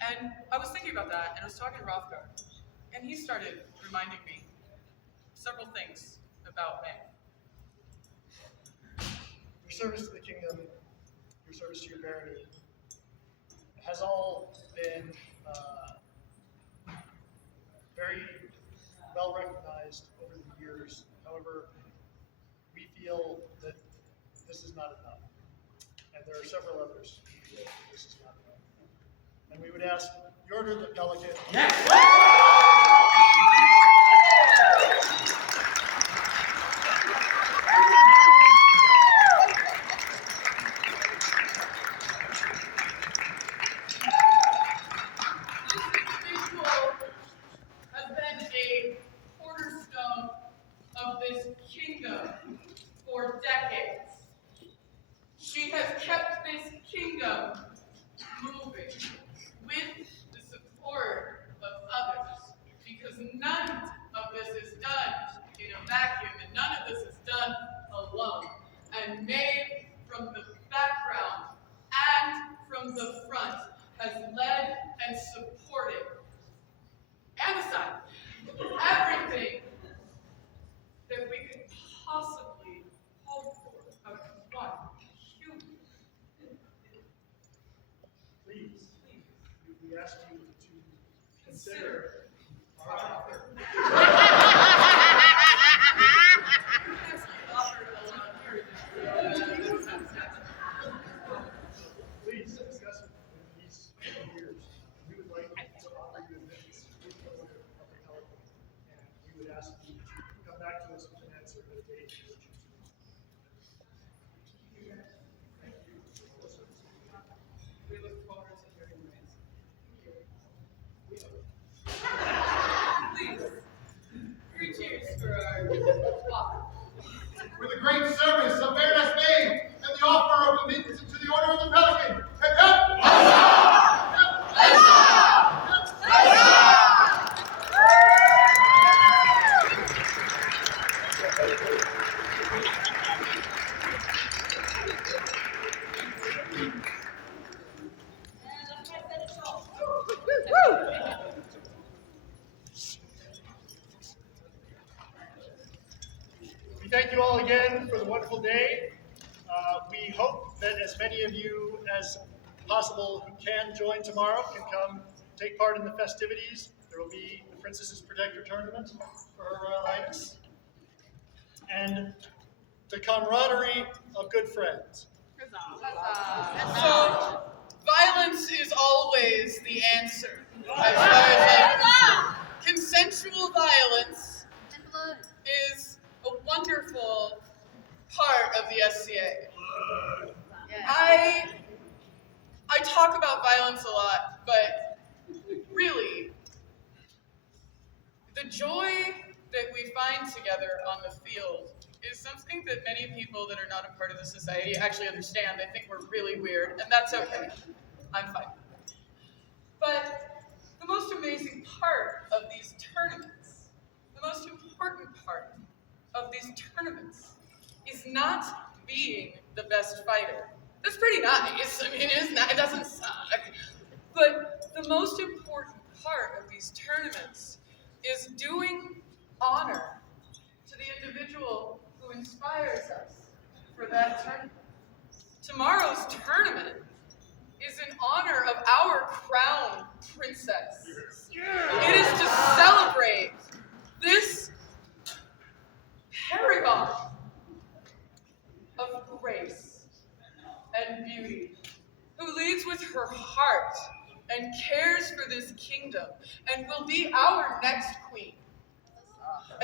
And I was thinking about that, and I was talking to Hrothgar, and he started reminding me several things about Maeve. Your service to the kingdom, your service to your barony, has all been very well recognized over the years. However, we feel that this is not enough. And there are several others who feel that this is not enough. And we would ask Jordan the Delegate. consider our offer. Please discuss it in these years. We would like to offer you this of the eloquent, and we would ask you to come back to us with an answer at a date you would choose. Thank you. We look forward to hearing your answer. Please, 3 cheers for our offer. For the great service of Baroness Maid and the offer of allegiance to the Order of the Pelican. We thank you all again for the wonderful day. We hope that as many of you as possible who can join tomorrow can come take part in the festivities. There will be the Princess's Protector Tournament for Her Royal Highness. And the camaraderie of good friends. So, violence is always the answer. As far as consensual violence is a wonderful part of the SCA. I talk about violence a lot, but really, the joy that we find together on the field is something that many people that are not a part of the society actually understand. They think we're really weird, and that's okay. I'm fine. But the most amazing part of these tournaments, the most important part of these tournaments is not being the best fighter. That's pretty nice. I mean, it doesn't suck. But the most important part of these tournaments is doing honor to the individual who inspires us for that tournament. Tomorrow's tournament is in honor of our crown princess. It is to celebrate this paragon of grace and beauty, who leads with her heart and cares for this kingdom and will be our next queen.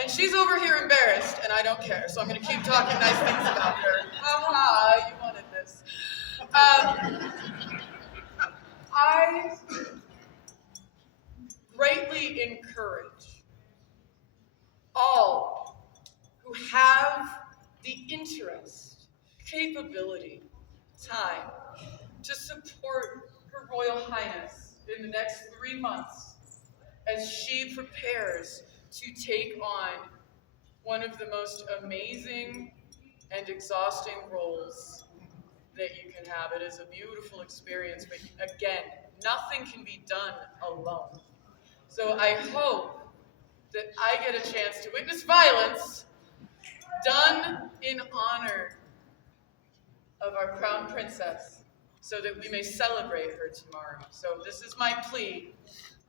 And she's over here embarrassed, and I don't care, so I'm going to keep talking nice things about her. Haha, you wanted this. I greatly encourage all who have the interest, capability, time to support Her Royal Highness in the next 3 months as she prepares to take on one of the most amazing and exhausting roles that you can have. It is a beautiful experience, but again, nothing can be done alone. So I hope that I get a chance to witness violence done in honor of our crown princess, so that we may celebrate her tomorrow. So this is my plea.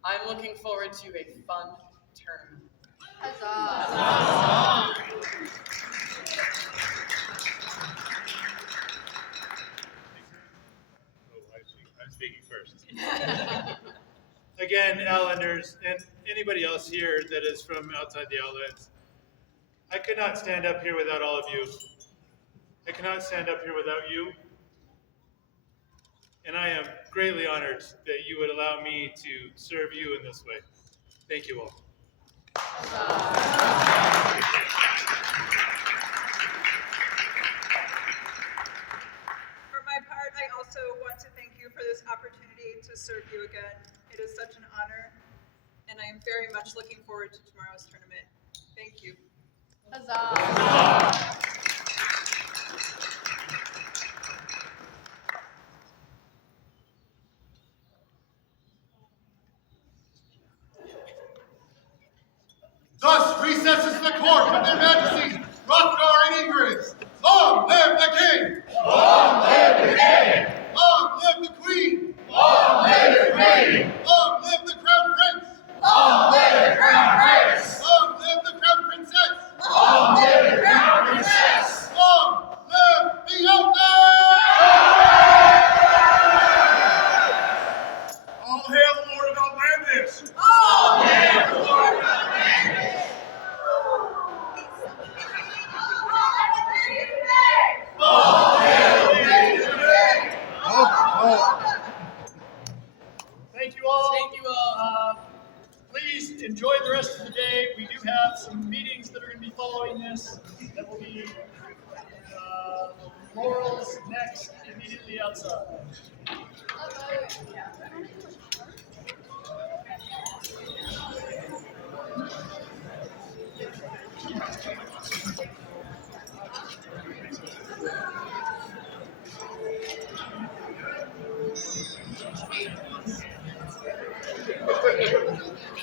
I'm looking forward to a fun tournament. Huzzah! I'm speaking first. Again, Outlanders, and anybody else here that is from outside the Outlands, I could not stand up here without all of you. I cannot stand up here without you. And I am greatly honored that you would allow me to serve you in this way. Thank you all. For my part, I also want to thank you for this opportunity to serve you again. It is such an honor, and I am very much looking forward to tomorrow's tournament. Thank you. Huzzah! Thus recesses the court of their Majesties, Hrothgar and Ingrid. Long live the king! Long live the king! Long live the queen! Long live the queen! Long live the crown prince! today. We do have some meetings that are going to be following this. That will be Laurel's next, immediately outside.